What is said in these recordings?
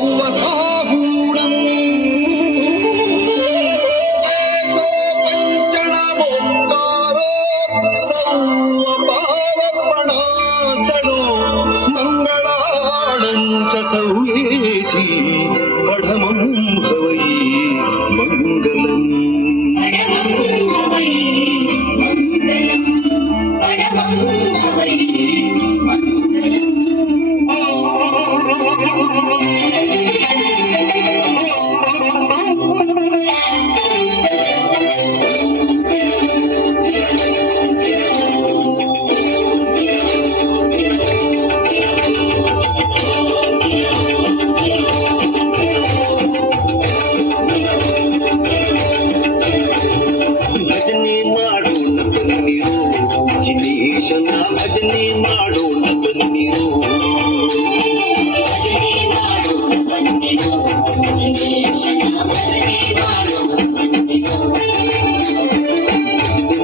ಸೌವಸಾಹೂಢಂ ಏಸೋ ಪಂಚಣಮೋಕ್ತಾರೋ ಸೌವಪಾವಪಣಾಸನೋ ಮಂಗಳಾಣಂಚ ಸೌಯೇಸಿ ಪಢಮಂ ಹವೈ ಮಂಗಲಂ ಭಜನೆ ಮಾಡೋಣ ಬನ್ನಿರೋ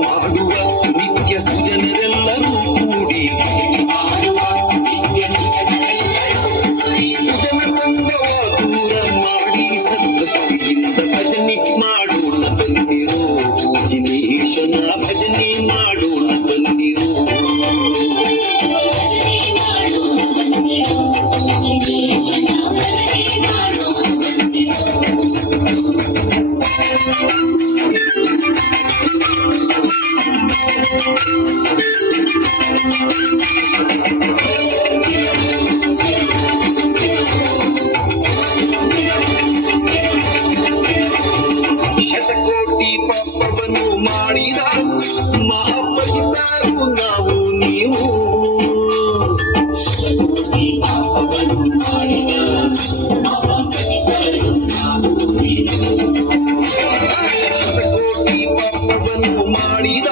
ಮಾಡುವ ನಿತ್ಯ ಸುಜನರೆಲ್ಲರೂ ಕೂಡಿ ಜನ ಸಂಗವ ದೂರ ಮಾಡಿ ಸದ್ಭಕ್ತಿಯಿಂದ ಭಜನೆ ಮಾಡೋಣ ಬನ್ನಿರೋ ಜಿನೇಶನ ಭಜನೆ ಮಾಡೋಣ ಬನ್ನಿರೋ ಶತಕೋಟಿ ಪಾಪವನ್ನು ಮಾಡಿದ ಮಹಾಪತಿತರು ನಾವು ನೀವು ಶತಕೋಟಿ ಪಾಪವನ್ನು ಮಾಡಿದ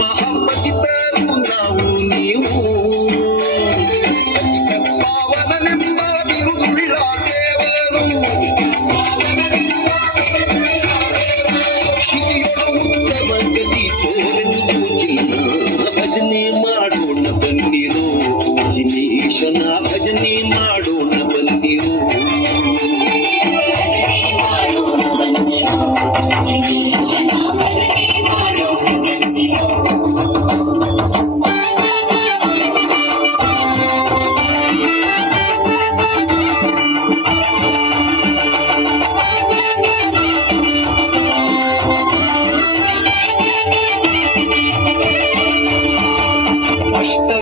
ಮಹಾಪತಿತರು ನಾವು ನೀವು ಪಾವನನೆಂಬ ಬಿರುದುಳ್ಳ ದೇವರು ಉತ್ತಮಗತಿ ತೋರೆಂದು ಚಿನ್ನ ಭಜನೆ ಮಾಡೋಣ ಬನ್ನಿರೋ ಜಿನೇಶನ ಭಜನೆ ಮಾಡು